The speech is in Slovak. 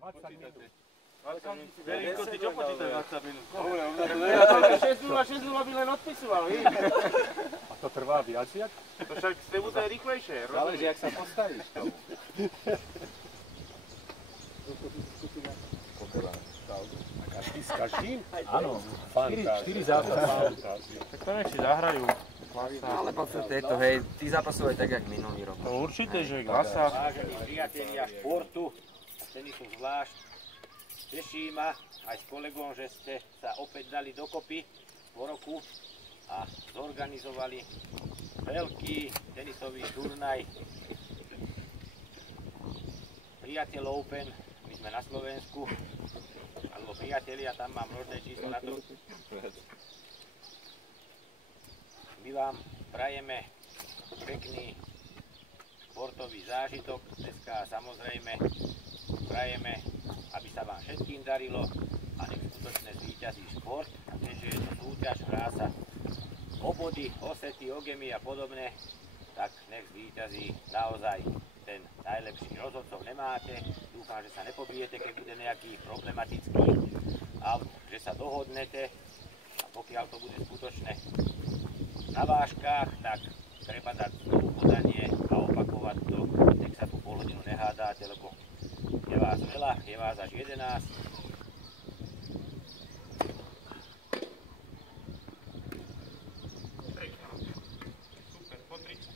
20 minút. Verinko, ty čo počítaš 20 minút? 6-0 by len odpisoval, víš? A to trvá viac jak? To však z tebu to je rýchlejšie, Záleží, jak sa postavíš k tomu. S každým? Áno, 4 zápasy. Tak to nech si zahrajú. Ale v podstate je to, hej, tí zapasujú aj tak, jak minulý rok. To určite, že klasa. Vážení priatelia športu, a tenisu zvlášť, teší ma aj s kolegom, že ste sa opäť dali dokopy po roku a zorganizovali veľký tenisový turnaj Priateľ Open. My sme na Slovensku, alebo priatelia, tam mám množné číslo na to. My vám prajeme pekný športový zážitok dneska a samozrejme prajeme, aby sa vám všetkým darilo a nech skutočne zvíťazí šport. A keďže je to súťaž, hrá sa o body, o sety, o gemy a podobne, tak nech zvíťazí naozaj ten najlepší. Rozhodcov nemáte, dúfam, že sa nepobijete, keď bude nejaký problematický a že sa dohodnete a pokiaľ to bude skutočne na vážkach, tak treba dať znovu podanie a opakovať to, nech sa tu pol hodinu nehádate, lebo je vás veľa, je vás až 11. Super, po 30.